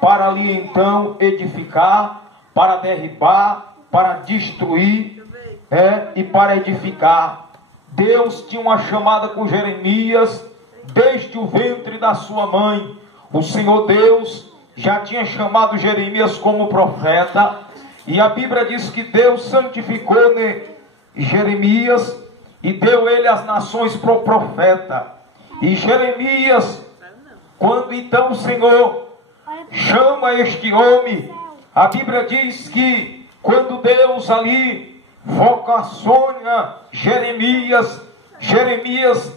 para ali então edificar, para derribar, para destruir e para edificar. Deus tinha uma chamada com Jeremias desde o ventre da sua mãe. O Senhor Deus já tinha chamado Jeremias como profeta, e a Bíblia diz que Deus santificou Jeremias e deu ele as nações para o profeta. E Jeremias, quando então o Senhor chama este homem, a Bíblia diz que quando Deus ali vocaciona Jeremias,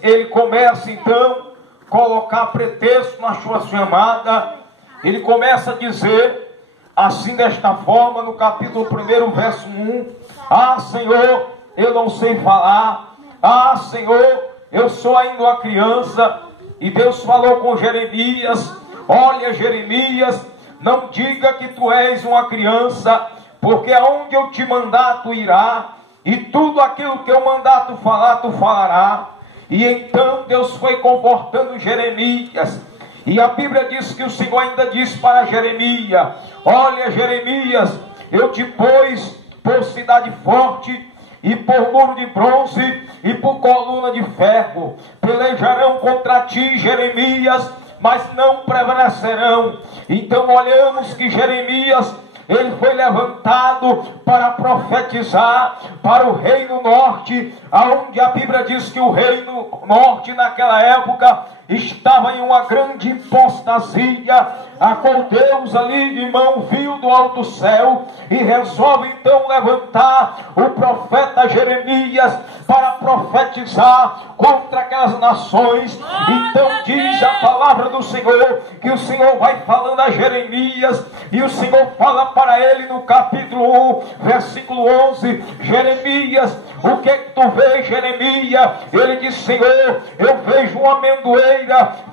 ele começa então a colocar pretexto na sua chamada. Ele começa a dizer assim, desta forma, no capítulo 1, verso 1: Ah, Senhor, eu não sei falar. Ah, Senhor, eu sou ainda uma criança. E Deus falou com Jeremias: Olha, Jeremias, não diga que tu és uma criança, porque aonde eu te mandar tu irá, e tudo aquilo que eu mandar tu falar, tu falará. E então Deus foi confortando Jeremias, e a Bíblia diz que o Senhor ainda disse para Jeremias: Olha, Jeremias, eu te pus por cidade forte, e por muro de bronze, e por coluna de ferro. Pelejarão contra ti, Jeremias, mas não prevalecerão. Então olhamos que Jeremias, ele foi levantado para profetizar para o reino norte, aonde a Bíblia diz que o reino norte naquela época estava em uma grande apostasia, a qual Deus ali, irmão, viu do alto céu e resolve então levantar o profeta Jeremias para profetizar contra aquelas nações. Então diz a palavra do Senhor que o Senhor vai falando a Jeremias, e o Senhor fala para ele no capítulo 1, versículo 11: Jeremias, o que tu vês, Jeremias? Ele diz: Senhor, eu vejo uma amendoeira.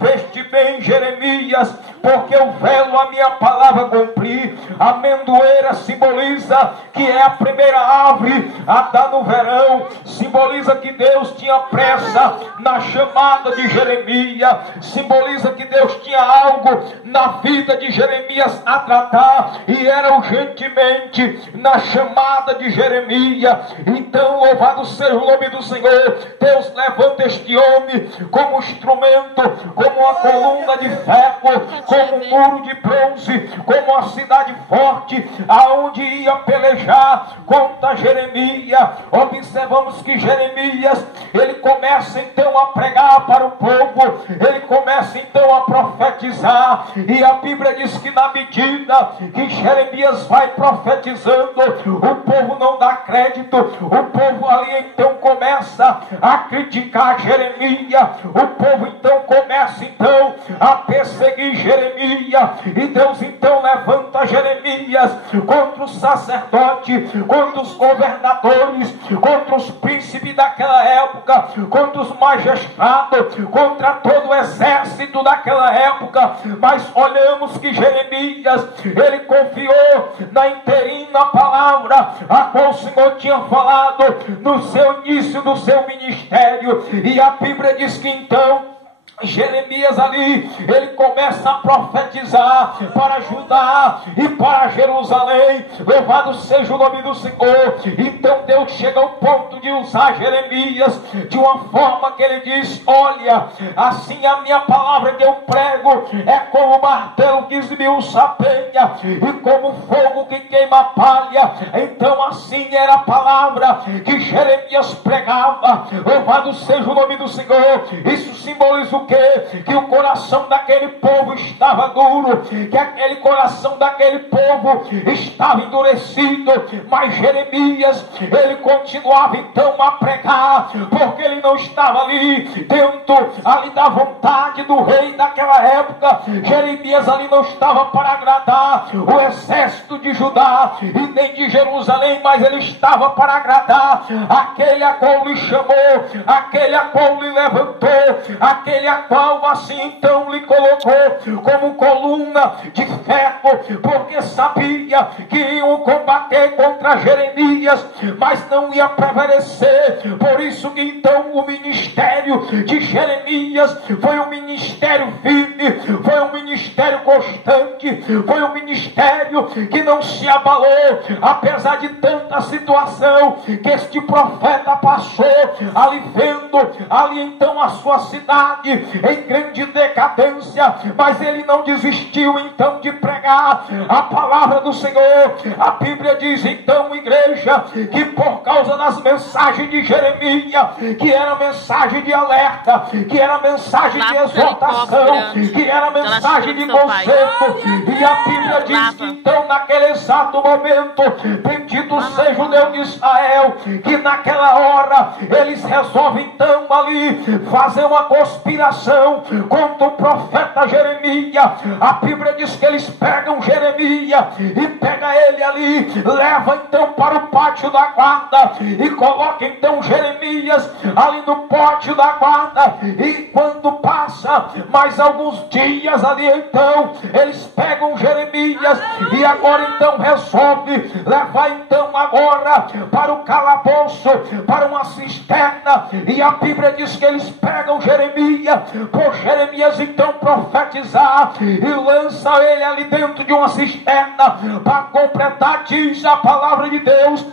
Veste bem, Jeremias, porque eu velo a minha palavra cumprir. A amendoeira simboliza que é a primeira árvore a dar no verão, simboliza que Deus tinha pressa na chamada de Jeremias, simboliza que Deus tinha algo na vida de Jeremias a tratar, e era urgentemente na chamada de Jeremias. Então, louvado seja o nome do Senhor. Deus levanta este homem como instrumento, como uma coluna de ferro, como um muro de bronze, como uma cidade forte, aonde ia pelejar contra Jeremias. Observamos que Jeremias, ele começa então a pregar para o povo, ele começa então a profetizar, e a Bíblia diz que na medida que Jeremias vai profetizando, o povo não dá crédito, o povo ali então começa a criticar Jeremias, o povo então começa então a perseguir Jeremias, e Deus então levanta Jeremias contra os sacerdotes, contra os governadores, contra os príncipes daquela época, contra os magistrados, contra todo o exército daquela época. Mas olhamos que Jeremias, ele confiou na interina palavra a qual o Senhor tinha falado no seu início do seu ministério, e a Bíblia diz que então Jeremias ali, ele começa a profetizar para Judá e para Jerusalém. Louvado seja o nome do Senhor. Então Deus chega ao ponto de usar Jeremias de uma forma que ele diz: olha, assim a minha palavra que eu prego é como martelo que esmiuça a penha e como fogo que queima a palha. Então assim era a palavra que Jeremias pregava. Louvado seja o nome do Senhor. Isso simboliza o quê? Que o coração daquele povo estava duro, que aquele coração daquele povo estava endurecido, mas Jeremias, ele continuava então a pregar, porque ele não estava ali dentro ali da vontade do rei daquela época. Jeremias ali não estava para agradar o exército de Judá e nem de Jerusalém, mas ele estava para agradar aquele a qual lhe chamou, aquele a qual lhe levantou, aquele a qual assim então lhe colocou como coluna coluna de ferro, porque sabia que iam combater contra Jeremias, mas não ia prevalecer. Por isso que então o ministério de Jeremias foi um ministério firme, foi um ministério constante, foi um ministério que não se abalou, apesar de tanta situação que este profeta passou, ali vendo ali então a sua cidade em grande decadência, mas ele não desistiu então de pregar a palavra do Senhor. A Bíblia diz então, igreja, que por causa das mensagens de Jeremias, que era mensagem de alerta, que era mensagem de exortação, que era mensagem de conserto, e a Bíblia diz que então naquele exato momento, bendito seja o Deus de Israel, que naquela hora eles resolvem então ali fazer uma conspiração contra o profeta Jeremias. A Bíblia diz que eles pegam Jeremias e pega ele ali, leva então para o pátio da guarda e coloca então Jeremias ali no pátio da guarda. E quando passa mais alguns dias ali, então eles pegam Jeremias e agora então resolve levar então agora para o calabouço, para uma cisterna. E a Bíblia diz que eles pegam Jeremias, por Jeremias então profetizar, e lança ele ali dentro de uma cisterna para completar. Diz a palavra de Deus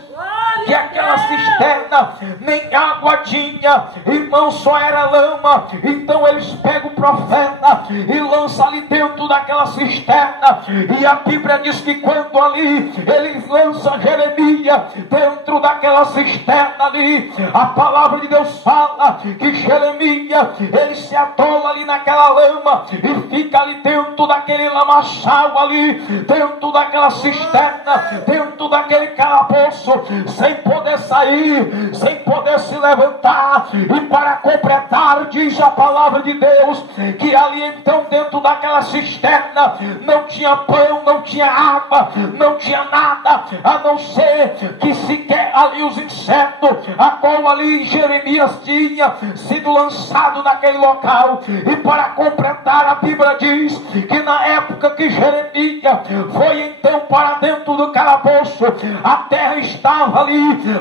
que aquela cisterna nem água tinha, irmão, só era lama. Então eles pegam o profeta e lançam ali dentro daquela cisterna, e a Bíblia diz que quando ali eles lançam Jeremias dentro daquela cisterna ali, a palavra de Deus fala que Jeremias ele se atola ali naquela lama e fica ali dentro daquele lamaçal ali, dentro daquela cisterna, dentro daquele calabouço, sem poder sair, sem poder se levantar. E para completar, diz a palavra de Deus que ali então dentro daquela cisterna não tinha pão, não tinha água, não tinha nada, a não ser que sequer ali os insetos, a qual ali Jeremias tinha sido lançado naquele local. E para completar, a Bíblia diz que na época que Jeremias foi então para dentro do calabouço, a terra estava ali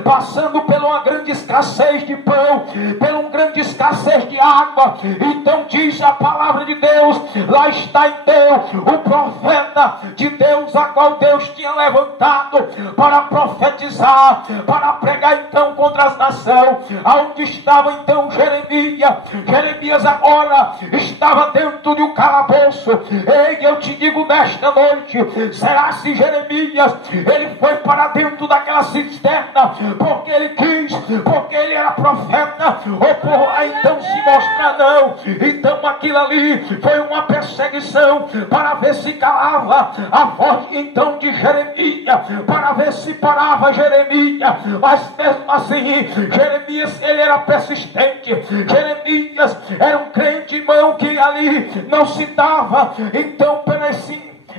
passando por uma grande escassez de pão, por uma grande escassez de água. Então diz a palavra de Deus, lá está então o profeta de Deus, a qual Deus tinha levantado para profetizar, para pregar então contra as nações. Aonde estava então Jeremias? Jeremias agora estava dentro de um calabouço. Ei, eu te digo nesta noite, será se Jeremias ele foi para dentro daquela cisterna porque ele quis, porque ele era profeta, ou por então se mostrar? Não. Então aquilo ali foi uma perseguição para ver se calava a voz então de Jeremias, para ver se parava Jeremias. Mas mesmo assim Jeremias ele era persistente. Jeremias era um crente, irmão, que ali não se dava então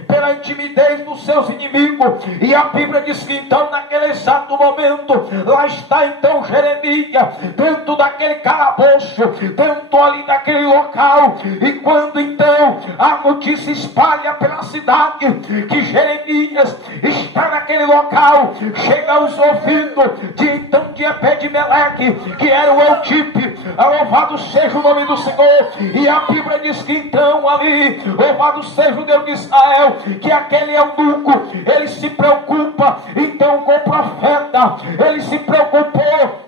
pela intimidez dos seus inimigos. E a Bíblia diz que então naquele exato momento, lá está então Jeremias dentro daquele calabouço, dentro ali daquele local. E quando então a notícia espalha pela cidade que Jeremias está naquele local, chega aos ouvidos de então de Ebed-Meleque, que era o Eutipe. Louvado seja o nome do Senhor. E a Bíblia diz que então ali, louvado seja o Deus de Israel, que aquele eunuco, ele se preocupa então com o profeta, ele se preocupou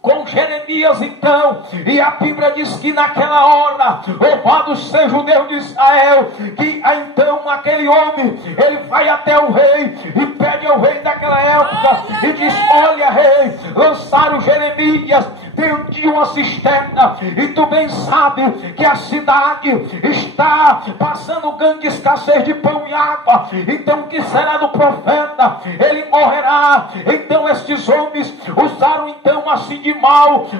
com Jeremias então. E a Bíblia diz que naquela hora, louvado seja o Deus de Israel, que então aquele homem, ele vai até o rei e pede ao rei daquela época e diz: olha, rei, lançaram Jeremias dentro de uma cisterna, e tu bem sabe que a cidade está passando grande escassez de pão e água. Então o que será do profeta? Ele morrerá. Então estes homens usaram então assim de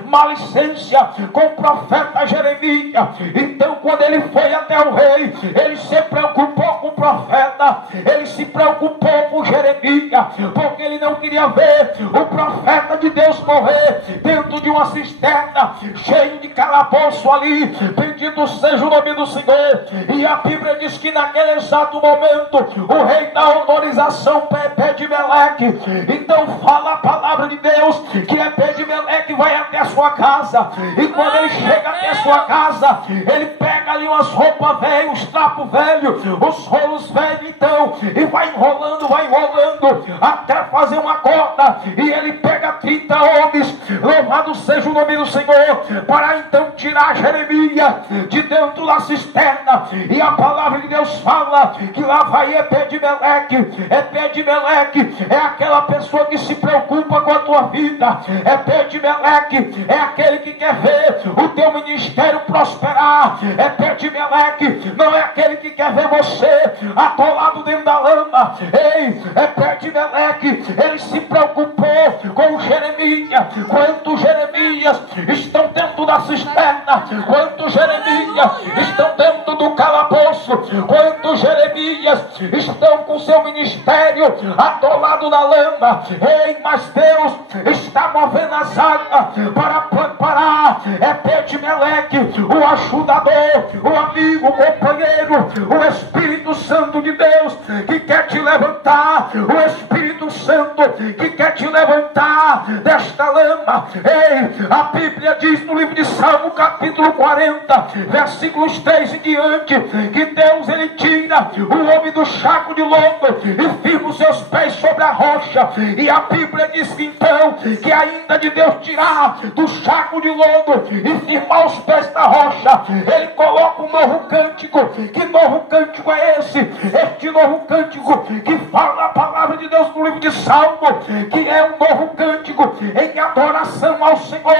malicência com o profeta Jeremias. Então quando ele foi até o rei, ele se preocupou com o profeta. cisterna. Ele se preocupou com Jeremias, porque ele não queria ver o profeta de Deus morrer dentro de uma cisterna, cheio de calabouço ali. Bendito seja o nome do Senhor. E a Bíblia diz que naquele exato momento o rei dá autorização para Ebed-Meleque. Então fala a palavra de Deus que Ebed-Meleque vai até a sua casa, e quando ele chega até a sua casa, ele pega ali umas roupas velhas, os trapos velhos, os rolos velhos, então, e vai enrolando até fazer uma corda. E ele pega 30 homens, louvado seja o nome do Senhor, para então tirar Jeremias de dentro da cisterna. E a palavra de Deus fala que lá vai Ebed-Meleque. Ebed-Meleque é aquela pessoa que se preocupa com a tua vida. Ebed-Meleque é aquele que quer ver o teu ministério prosperar. Ebed-Meleque não é aquele que quer ver você atolado dentro da lama. Ei, Ebed-Meleque, ele se preocupou com Jeremias. Quantos Jeremias estão dentro da cisterna? Quantos Jeremias estão dentro do calabouço? Quantos Jeremias estão com seu ministério atolado na lama? Ei, mas Deus está movendo as águas para preparar Ebed-Meleque, o ajudador, o amigo, o companheiro, o Espírito Santo de Deus que quer te levantar, o Espírito Santo que quer te levantar desta lama. Ei, a Bíblia diz no livro de Salmo, capítulo 40, versículos 3 em diante, que Deus ele tira o homem do charco de lodo e firma os seus pés sobre a rocha. E a Bíblia diz que então, que ainda de Deus tirar do charco de lodo e firmar os pés na rocha, ele coloca um novo cântico. Que novo cântico é esse? Este novo cântico que fala a palavra de Deus no livro de Salmo, que é um novo cântico em adoração ao Senhor.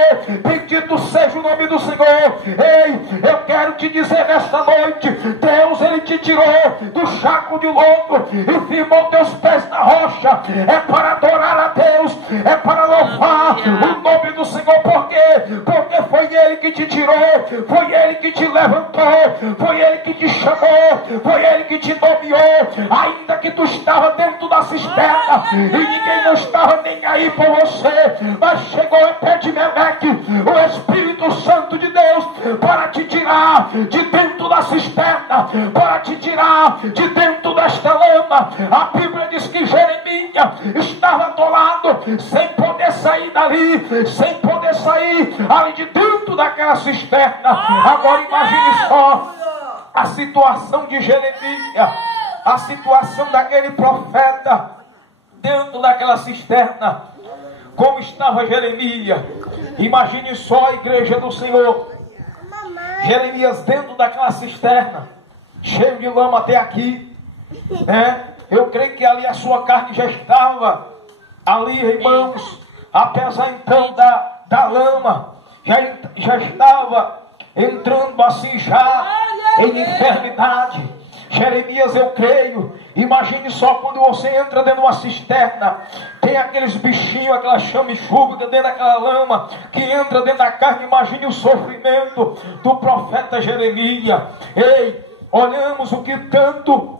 Bendito seja o nome do Senhor. Ei, eu quero te dizer nesta noite, Deus ele te tirou do charco de lodo e firmou teus pés na rocha. É para adorar a Deus, é para louvar o nome do Senhor. Por quê? Porque foi ele que te tirou, foi ele que te levantou, foi ele que te chamou, foi ele que te nomeou, ainda que tu estava dentro da cisterna e ninguém não estava nem aí por você, mas chegou Ebed-Meleque, o Espírito Santo de Deus, para te tirar de dentro da cisterna, para te tirar de dentro desta lama. A Bíblia diz que Jeremias estava atolado, sem poder sair dali, sem poder sair ali de dentro daquela cisterna. Agora imagine só a situação de Jeremias, a situação daquele profeta dentro daquela cisterna. Como estava Jeremias? Imagine só a igreja do Senhor. Jeremias dentro daquela cisterna, cheio de lama até aqui, eu creio que ali a sua carne já estava ali, irmãos, apesar então da lama, já estava entrando assim já em enfermidade. Jeremias, eu creio, imagine só quando você entra dentro de uma cisterna, tem aqueles bichinhos, aquela chamichuga dentro daquela lama, que entra dentro da carne. Imagine o sofrimento do profeta Jeremias. Ei, olhamos o que tanto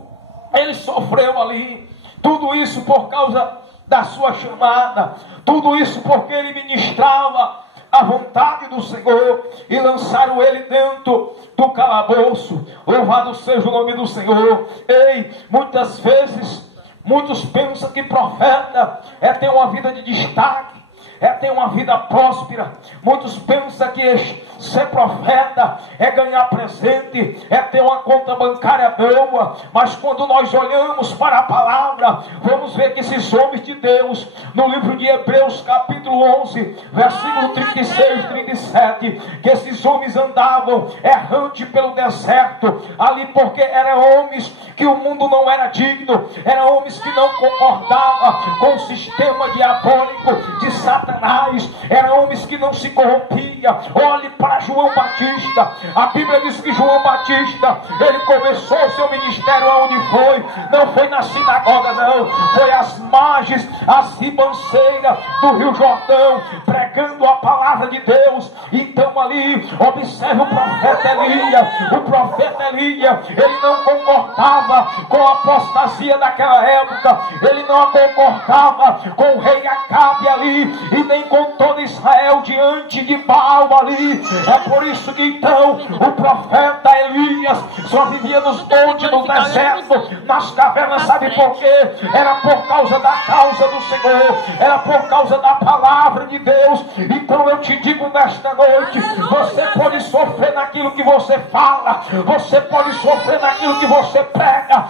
ele sofreu ali, tudo isso por causa da sua chamada, tudo isso porque ele ministrava a vontade do Senhor, e lançaram ele dentro do calabouço. Louvado seja o nome do Senhor. Ei, muitas vezes muitos pensam que profeta é ter uma vida de destaque, é ter uma vida próspera. Muitos pensam que ser profeta é ganhar presente, é ter uma conta bancária boa. Mas quando nós olhamos para a palavra, vamos ver que esses homens de Deus, no livro de Hebreus capítulo 11, versículo 36 e 37, que esses homens andavam errante pelo deserto, ali porque eram homens que o mundo não era digno, eram homens que não concordavam com o sistema diabólico de Satanás. Satanás, eram homens que não se corrompiam. Olhe para João Batista. A Bíblia diz que João Batista, ele começou o seu ministério aonde foi? Não foi na sinagoga, não. Foi às margens, às ribanceiras do Rio Jordão, pregando a palavra de Deus. Então ali, observe o profeta Elias. O profeta Elias, ele não concordava com a apostasia daquela época. Ele não concordava com o rei Acabe ali, e nem com todo Israel diante de Baal ali. É por isso que então o profeta Elias só vivia nos montes, no deserto, nas cavernas. Sabe por quê? Era por causa da causa do Senhor, era por causa da palavra de Deus. Então eu te digo nesta noite, você pode sofrer naquilo que você fala, você pode sofrer naquilo que você prega,